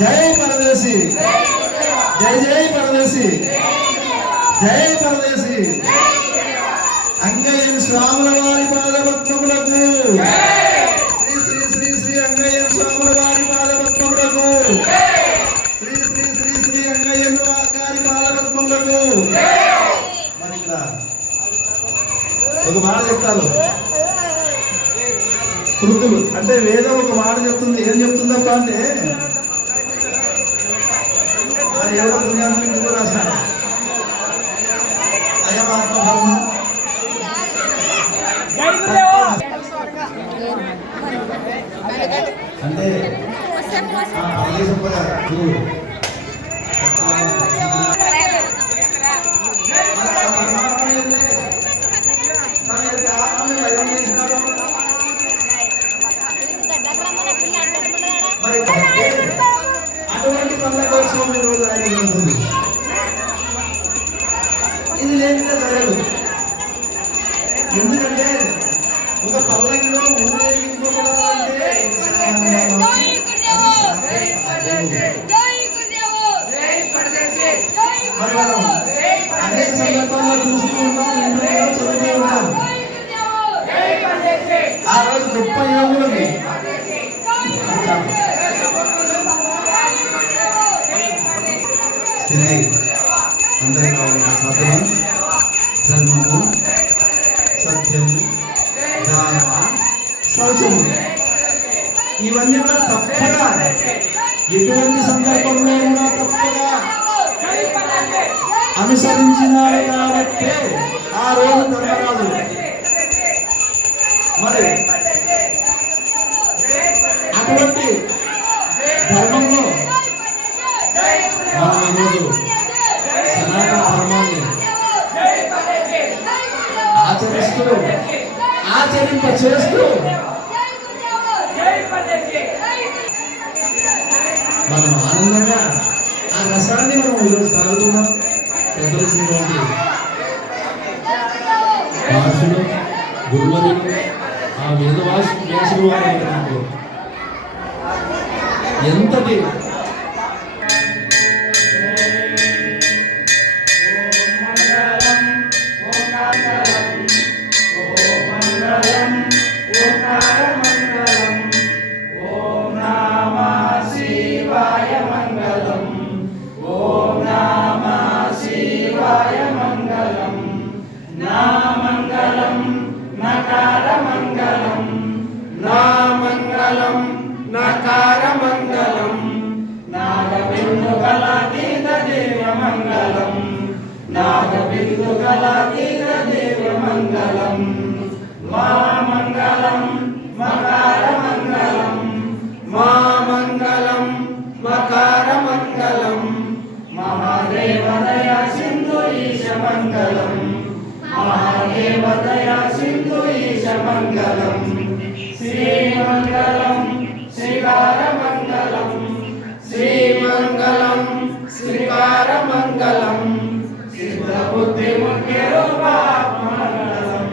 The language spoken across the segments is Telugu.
జై పరదేశి, జై జై పరదేశి, జై పరదేశి. అంగయ్య స్వాముల వారి పాదపద్మములకు, శ్రీ శ్రీ శ్రీ శ్రీ అంగయ్య స్వాముల వారి పాదపద్మములకు, శ్రీ శ్రీ శ్రీ శ్రీ అంగయ్య గారి పాదపద్మములకు. మరి ఇక్కడ ఒక మాట చెప్తారు శృతులు, అంటే వేదం ఒక మాట చెప్తుంది. ఏం చెప్తుందప్ప అంటే ఎవరో పుణ్యాత్మ రాశారు అయమాత్మ అంటే గురువు అటువంటి పనులకోసం రోజు ఆయన ఉంటుంది. ఇది లేనిదే జరగదు. ఎందుకంటే ఒక పల్లకిలో ఊరేగింపుకోవాలంటే మరి మనం అనేక సందర్భాల్లో చూస్తూ ఉంటాం, చదువుతూ ఉంటాం. ఆ రోజు గొప్ప యోగులకి అందరికీ సత్యం, ధర్మము, సత్యము, దానము, శౌచము ఇవన్నీ కూడా తప్పగా ఎటువంటి సందర్భంలో కూడా తప్పగా అనుసరించినారు కాబట్టి ఆ రోజు ధర్మరాజు. మరి అటువంటి ధర్మంలో మనం ఈరోజు సనాతన ధర్మాన్ని ఆచరిస్తూ ఆచరింప చేస్తూ మనం ఆనందంగా ఆ రసాన్ని మనం ఈరోజు తాగుతున్నాం. పెద్దలసినటువంటి భాషలు గురువులు ఆ వ్యాసులు వారు ఎంతటి మంగళం మా మంగళం మకార మంగళం మా మంగళం మకార మంగళం మహాదేవదయ సింధు ఈశ మంగళం మహాదేవదయ సింధు ఈశ మంగళం శ్రీమంగళం శ్రీకార మంగళం శ్రీమంగళం శ్రీకార మంగళం సిద్ధబుద్ధి ముఖ్య రూపాత్మ మంగళం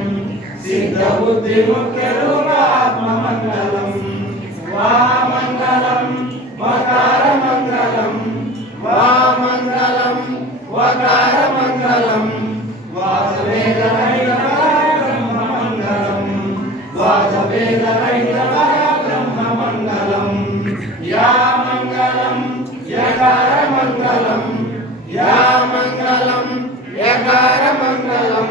సిద్ధబుద్ధి ముఖ్య రూపాత్మ మంగళం వా మంగళం వకార మంగళం వా మంగళం వకార మంగళం వాదవేద రహిత బ్రహ్మ మంగళం వాదవేద రహిత బ్రహ్మ మంగళం యా మంగళం యకార మంగళం యా మంగళం యకార మంగళం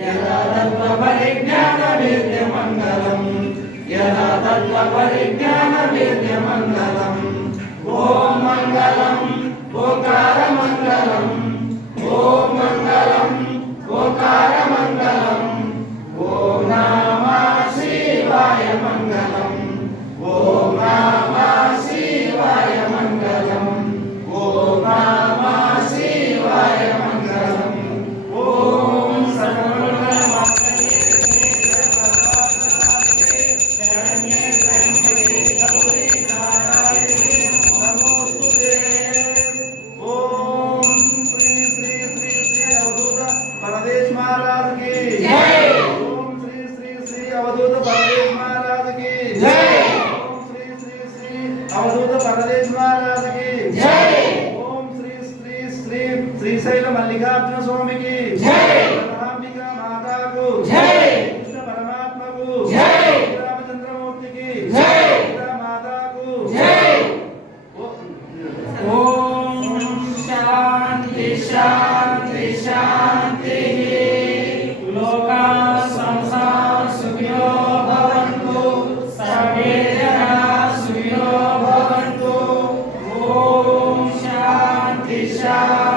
యదా తత్వ పరిజ్ఞాన వేద్య మంగళం యదా తత్వ పరిజ్ఞాన వేద్య మంగళం ఓం మంగళం ఓంకార మంగళం ఓం మంగళం ఓంకార మంగళం ఓం నమః శివాయ మంగళం ఓం నమః శివాయ మంగళం ఓం నమః శివాయ మంగళం ఓం సర్వమంగళమాంగళ్యే శరణ్యే త్ర్యంబకే గౌరీ నారాయణీ నమోస్తుతే ఓం శ్రీ శ్రీ శ్రీ శ్రీ అవధూత పరదేశ్ మహారాజ్ की జై ఓం శ్రీ శ్రీ శ్రీ అవధూత పరదేశ్ మహారాజ్ की జై ఓం శ్రీ శ్రీ శ్రీ అవధూత పరదేశ్ మహారాజ్ మల్లికార్జున స్వామికి జై రామిక మాతాకు జై కృష్ణ పరమాత్మకు జై రామచంద్రమూర్తికి జై మాతాకు జై ఓం శాంతి శాంతి శాంతి లోకా సంసా సుఖినో భవంతు సర్వే జనా సుఖినో భవంతు ఓం శాంతి శాంతి